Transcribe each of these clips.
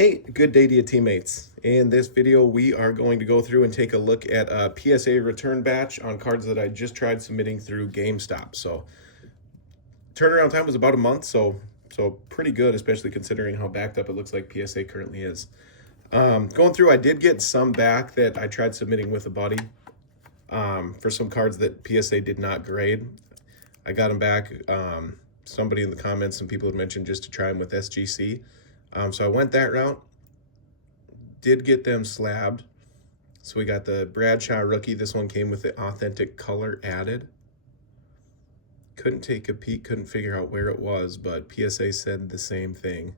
Hey, good day to you teammates. In this video, we are going to go through and take a look at a PSA return batch on cards that I just tried submitting through GameStop. So turnaround time was about a month, so pretty good, especially considering how backed up it looks like PSA currently is. Going through, I did get some back that I tried submitting with a buddy for some cards that PSA did not grade. I got them back. Somebody in the comments, some people had mentioned just to try them with SGC. So I went that route, did get them slabbed. So we got the Bradshaw rookie. This one came with the authentic color added. Couldn't take a peek, couldn't figure out where it was, but PSA said the same thing.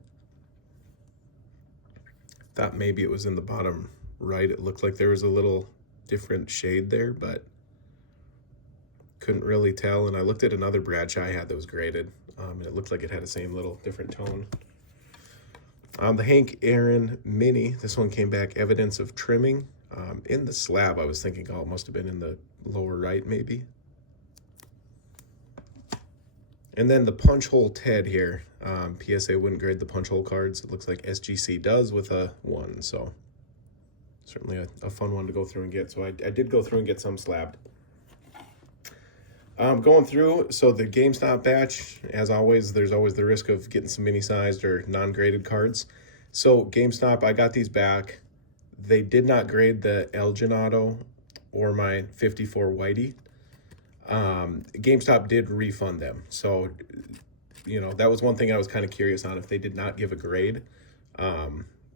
Thought maybe it was in the bottom right. It looked like there was a little different shade there, but couldn't really tell. And I looked at another Bradshaw I had that was graded, and it looked like it had the same little different tone. The Hank Aaron Mini, this one came back evidence of trimming. In the slab, I was thinking, oh, it must have been in the lower right, maybe. And then the punch hole Ted here. PSA wouldn't grade the punch hole cards. It looks like SGC does with a 1, so certainly a fun one to go through and get. So I did go through and get some slabbed. Going through, so the GameStop batch, as always, there's always the risk of getting some mini-sized or non-graded cards. So GameStop, I got these back. They did not grade the Elgin Auto or my 54 Whitey. GameStop did refund them. So, you know, that was one thing I was kind of curious on. If they did not give a grade,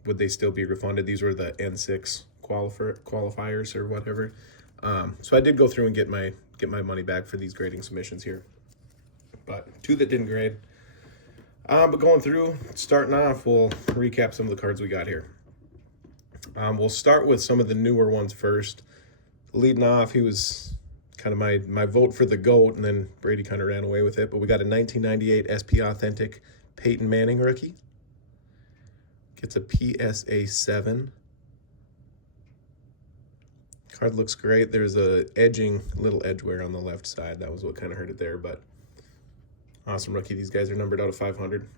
would they still be refunded? These were the N6 qualifiers or whatever. So I did go through and get my money back for these grading submissions here, but 2 that didn't grade. But going through, starting off, we'll recap some of the cards we got here. We'll start with some of the newer ones first. Leading off, he was kind of my vote for the GOAT, and then Brady kind of ran away with it. But we got a 1998 SP Authentic Peyton Manning rookie. Gets a PSA 7. Card looks great. There's a little edge wear on the left side. That was what kind of hurt it there, but awesome rookie. These guys are numbered out of 500.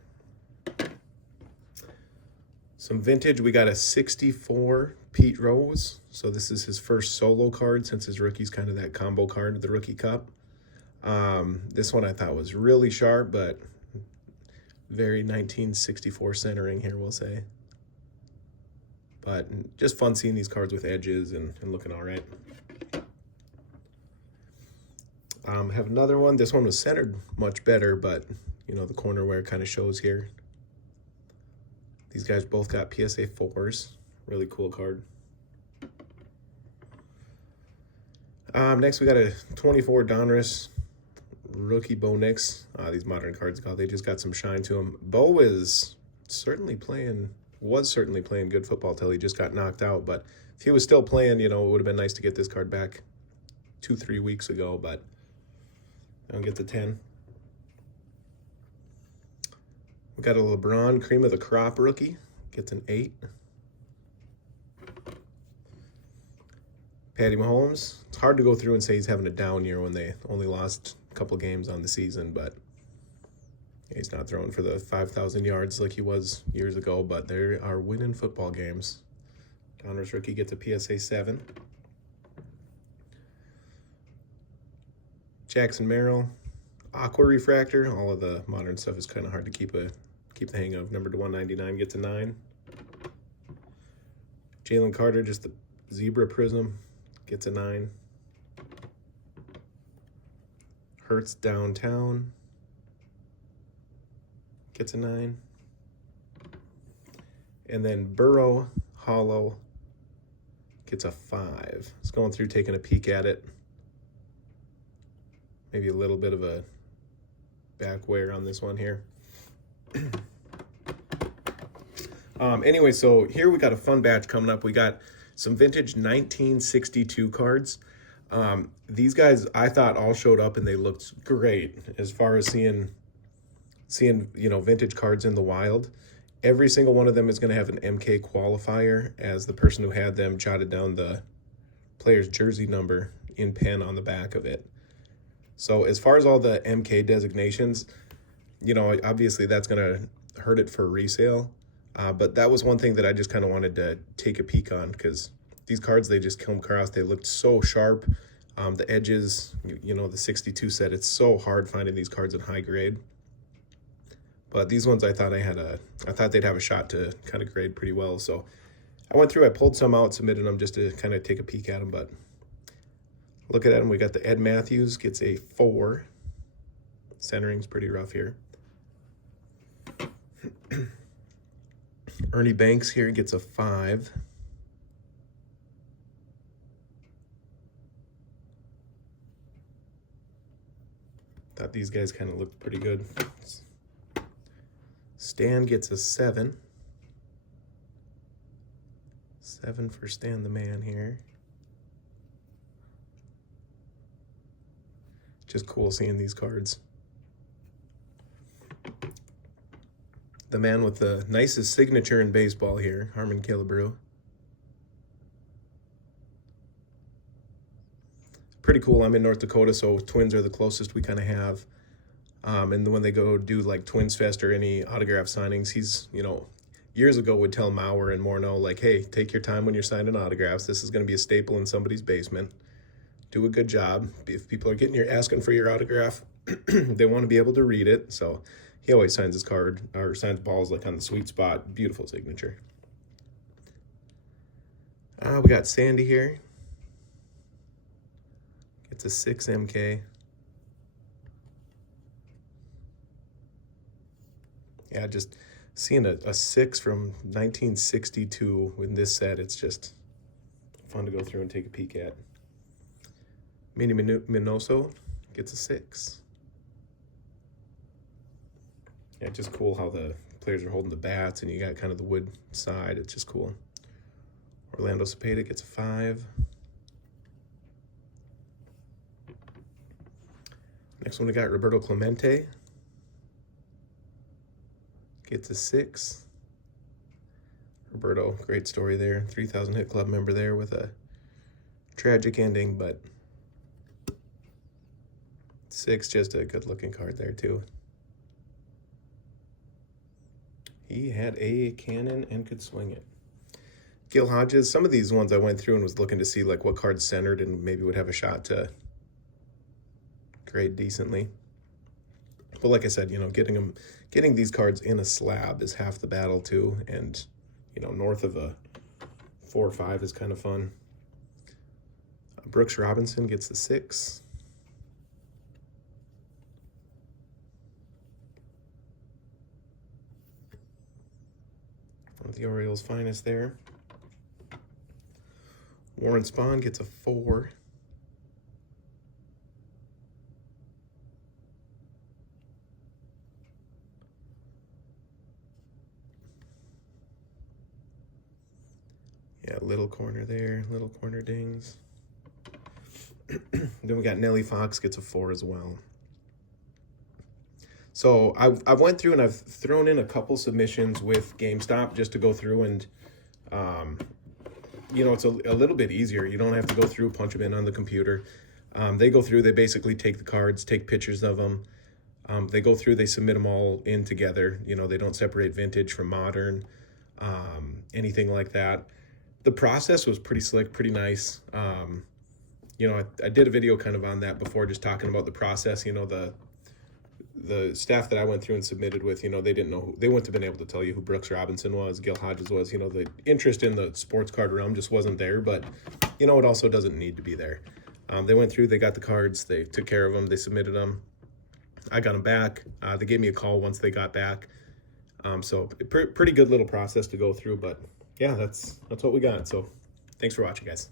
Some vintage. We got a 64 Pete Rose. So this is his first solo card since his rookie's kind of that combo card of the Rookie Cup. This one I thought was really sharp, but very 1964 centering here, we'll say. But just fun seeing these cards with edges and looking all right. Have another one. This one was centered much better, but, you know, the corner wear kind of shows here. These guys both got PSA 4s. Really cool card. Next, we got a 24 Donruss rookie Bo Nix. These modern cards, they just got some shine to them. Bo was certainly playing good football till he just got knocked out. But if he was still playing, you know, it would have been nice to get this card back 2-3 weeks ago, but I don't get the 10. We got a LeBron Cream of the Crop rookie. Gets an 8. Patty Mahomes. It's hard to go through and say he's having a down year when they only lost a couple games on the season, but he's not throwing for the 5,000 yards like he was years ago, but they are winning football games. Donruss rookie gets a PSA 7. Jackson Merrill, Aqua Refractor. All of the modern stuff is kind of hard to keep the hang of. Numbered to 199, gets a 9. Jalen Carter, just the Zebra Prism, gets a 9. Hurts Downtown gets a 9. And then Burrow Hollow gets a 5. It's going through, taking a peek at it. Maybe a little bit of a back wear on this one here. Anyway, so here we got a fun batch coming up. We got some vintage 1962 cards. These guys, I thought, all showed up and they looked great as far as seeing, you know, vintage cards in the wild. Every single one of them is going to have an MK qualifier, as the person who had them jotted down the player's jersey number in pen on the back of it. So as far as all the MK designations, you know, obviously that's going to hurt it for resale. But that was one thing that I just kind of wanted to take a peek on, because these cards, they just come across, they looked so sharp. The edges, you know, the 62 set, it's so hard finding these cards in high grade. But these ones, I thought they'd have a shot to kind of grade pretty well. So I went through, I pulled some out, submitted them just to kind of take a peek at them. But looking at them, we got the Ed Mathews, gets a 4. Centering's pretty rough here. Ernie Banks here gets a 5. Thought these guys kind of looked pretty good. Stan gets a 7. 7 for Stan the Man here. Just cool seeing these cards. The man with the nicest signature in baseball here, Harmon Killebrew. Pretty cool. I'm in North Dakota, so Twins are the closest we kind of have. And when they go do like Twins Fest or any autograph signings, he's, you know, years ago would tell Mauer and Morneau, like, hey, take your time when you're signing autographs. This is going to be a staple in somebody's basement. Do a good job. If people are getting your asking for your autograph, they want to be able to read it. So he always signs his card, or signs balls like on the sweet spot. Beautiful signature. We got Sandy here. It's a 6 MK. Yeah, just seeing a 6 from 1962 in this set, it's just fun to go through and take a peek at. Manny Minoso gets a 6. Yeah, just cool how the players are holding the bats and you got kind of the wood side. It's just cool. Orlando Cepeda gets a 5. Next one we got Roberto Clemente. Gets a 6. Roberto, great story there. 3,000 hit club member there with a tragic ending, but 6, just a good looking card there too. He had a cannon and could swing it. Gil Hodges, some of these ones I went through and was looking to see like what cards centered and maybe would have a shot to grade decently. But like I said, you know, getting these cards in a slab is half the battle too, and you know, north of a 4 or 5 is kind of fun. Brooks Robinson gets the 6. One of the Orioles' finest there. Warren Spahn gets a 4. Yeah, little corner there, little corner dings. Then we got Nellie Fox gets a 4 as well. So I went through and I've thrown in a couple submissions with GameStop just to go through and, you know, it's a little bit easier. You don't have to go through, punch them in on the computer. They go through, they basically take the cards, take pictures of them. They go through, they submit them all in together. You know, they don't separate vintage from modern, anything like that. The process was pretty slick, pretty nice. You know, I did a video kind of on that before, just talking about the process. You know, the staff that I went through and submitted with, you know, they didn't know they wouldn't have been able to tell you who Brooks Robinson was, Gil Hodges was. You know, the interest in the sports card realm just wasn't there, but, you know, it also doesn't need to be there. They went through, they got the cards, they took care of them, they submitted them. I got them back. They gave me a call once they got back. So pretty good little process to go through, but yeah, that's what we got. So thanks for watching, guys.